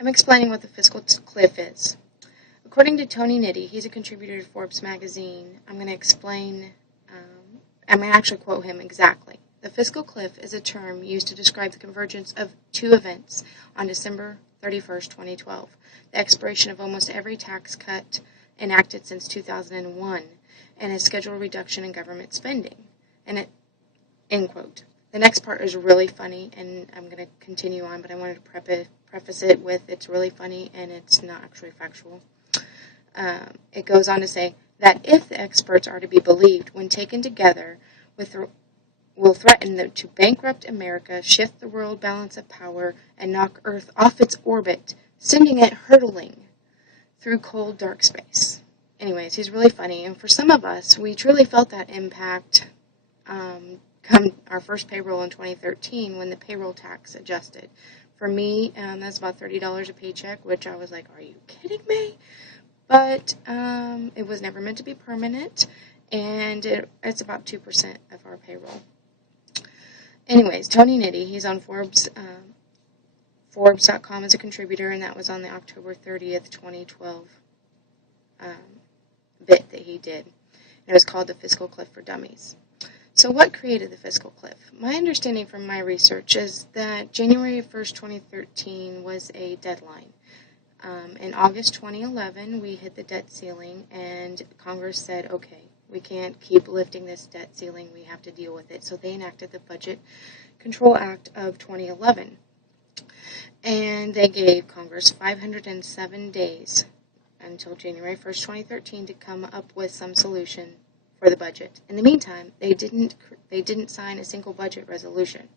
I'm explaining what the fiscal cliff is. According to Tony Nitty, he's a contributor to Forbes magazine. I'm going to actually quote him exactly. The fiscal cliff is a term used to describe the convergence of two events on December 31st, 2012, the expiration of almost every tax cut enacted since 2001, and a scheduled reduction in government spending. End quote. The next part is really funny, and I'm going to continue on, but I wanted to preface it with it's really funny and it's not actually factual. It goes on to say that if the experts are to be believed, when taken together, will threaten to bankrupt America, shift the world balance of power, and knock Earth off its orbit, sending it hurtling through cold, dark space. Anyways, he's really funny, and for some of us, we truly felt that impact come our first payroll in 2013 when the payroll tax adjusted. For me, that's about $30 a paycheck, which I was like, are you kidding me? But it was never meant to be permanent, and it's about 2% of our payroll. Anyways, Tony Nitty, he's on Forbes.com as a contributor, and that was on the October 30th, 2012 bit that he did. And it was called The Fiscal Cliff for Dummies. So what created the fiscal cliff? My understanding from my research is that January 1st, 2013 was a deadline. In August 2011, we hit the debt ceiling, and Congress said, okay, we can't keep lifting this debt ceiling, we have to deal with it. So they enacted the Budget Control Act of 2011. And they gave Congress 507 days until January 1st, 2013 to come up with some solution for the budget. In the meantime, they didn't sign a single budget resolution.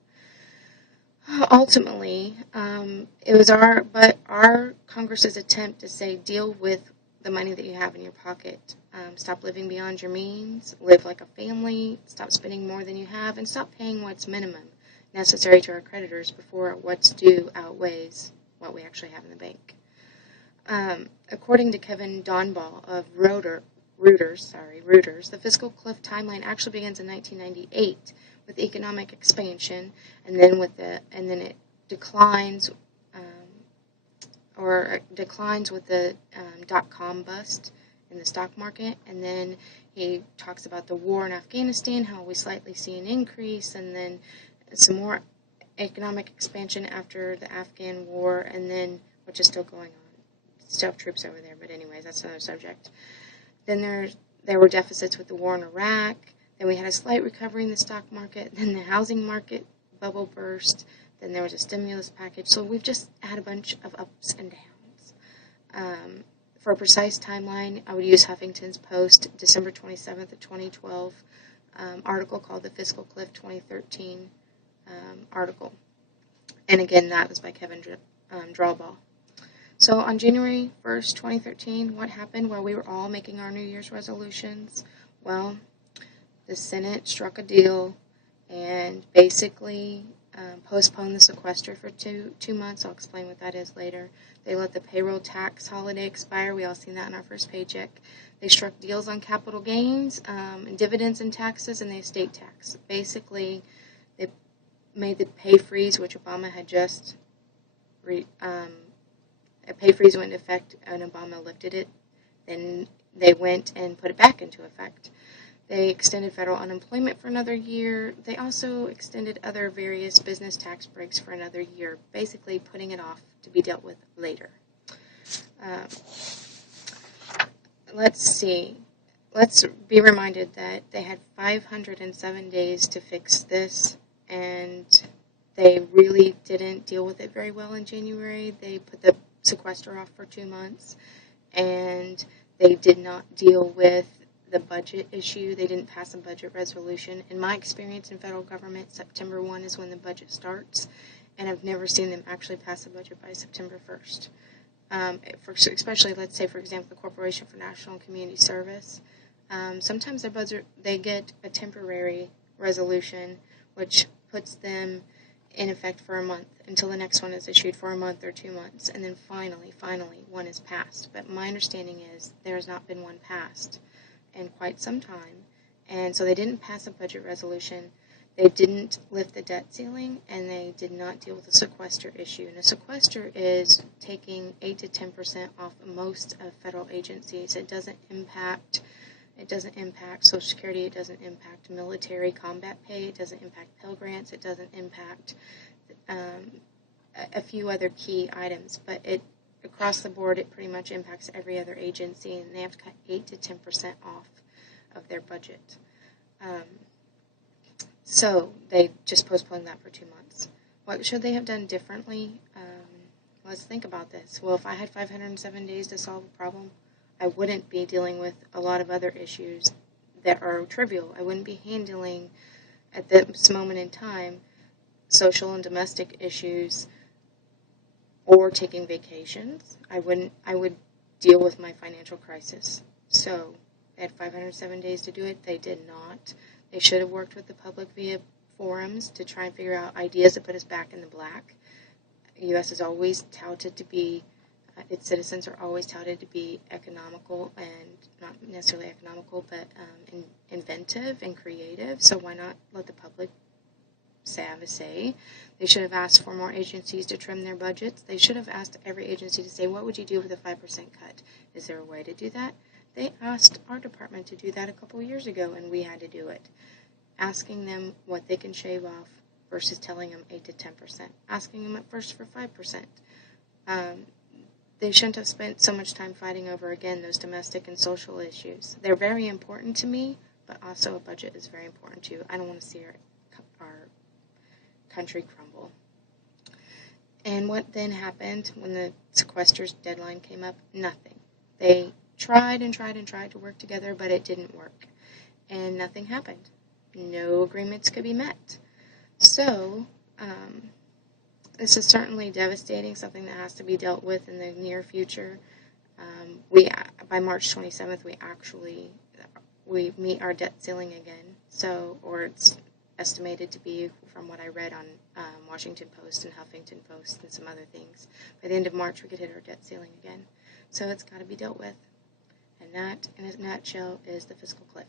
Ultimately, it was our Congress's attempt to say, deal with the money that you have in your pocket. Stop living beyond your means, live like a family, stop spending more than you have, and stop paying what's minimum necessary to our creditors before what's due outweighs what we actually have in the bank. According to Kevin Donbaugh of Reuters, the fiscal cliff timeline actually begins in 1998 with economic expansion, and then it declines with the dot-com bust in the stock market, and then he talks about the war in Afghanistan, how we slightly see an increase, and then some more economic expansion after the Afghan war, and then, which is still going on. Still have troops over there, but anyways, that's another subject. Then there were deficits with the war in Iraq. Then we had a slight recovery in the stock market. Then the housing market bubble burst. Then there was a stimulus package. So we've just had a bunch of ups and downs. For a precise timeline, I would use Huffington's Post, December 27th of 2012 article called The Fiscal Cliff 2013 article. And again, that was by Kevin Donbaugh. So on January 1st, 2013, what happened while we were all making our New Year's resolutions? Well, the Senate struck a deal and basically postponed the sequester for two months. I'll explain what that is later. They let the payroll tax holiday expire. We all seen that in our first paycheck. They struck deals on capital gains and dividends and taxes and the estate tax. Basically, they made the pay freeze, which Obama had just a pay freeze went into effect and Obama lifted it. Then they went and put it back into effect. They extended federal unemployment for another year. They also extended other various business tax breaks for another year, basically putting it off to be dealt with later. Let's see. Let's be reminded that they had 507 days to fix this, and they really didn't deal with it very well in January. They put the sequester off for 2 months, and they did not deal with the budget issue. They didn't pass a budget resolution. In my experience in federal government, September 1 is when the budget starts, and I've never seen them actually pass a budget by September 1st. Especially, let's say, for example, the Corporation for National and Community Service. Sometimes their budget, they get a temporary resolution, which puts them in effect for a month until the next one is issued for a month or 2 months, and then finally, one is passed. But my understanding is there has not been one passed in quite some time, and so they didn't pass a budget resolution. They didn't lift the debt ceiling, and they did not deal with the sequester issue. And a sequester is taking 8 to 10% off most of federal agencies. It doesn't impact Social Security. It doesn't impact military combat pay. It doesn't impact Pell Grants. It doesn't impact a few other key items. But across the board, it pretty much impacts every other agency, and they have to cut 8 to 10% off of their budget. So they just postponed that for 2 months. What should they have done differently? Let's think about this. Well, if I had 507 days to solve a problem, I wouldn't be dealing with a lot of other issues that are trivial. I wouldn't be handling, at this moment in time, social and domestic issues or taking vacations. I would deal with my financial crisis. So they had 507 days to do it. They did not. They should have worked with the public via forums to try and figure out ideas that put us back in the black. The U.S. is always touted to be, its citizens are always touted to be economical, and not necessarily economical, but inventive and creative. So why not let the public have a say? They should have asked for more agencies to trim their budgets. They should have asked every agency to say, what would you do with a 5% cut? Is there a way to do that? They asked our department to do that a couple years ago, and we had to do it. Asking them what they can shave off versus telling them 8 to 10%. Asking them at first for 5%. They shouldn't have spent so much time fighting over, again, those domestic and social issues. They're very important to me, but also a budget is very important too. I don't want to see our country crumble. And what then happened when the sequester's deadline came up? Nothing. They tried and tried and tried to work together, but it didn't work. And nothing happened. No agreements could be met. So, this is certainly devastating, something that has to be dealt with in the near future. By March 27th, we meet our debt ceiling again. So, or it's estimated to be, from what I read on Washington Post and Huffington Post and some other things. By the end of March, we could hit our debt ceiling again. So it's got to be dealt with. And that, in a nutshell, is the fiscal cliff.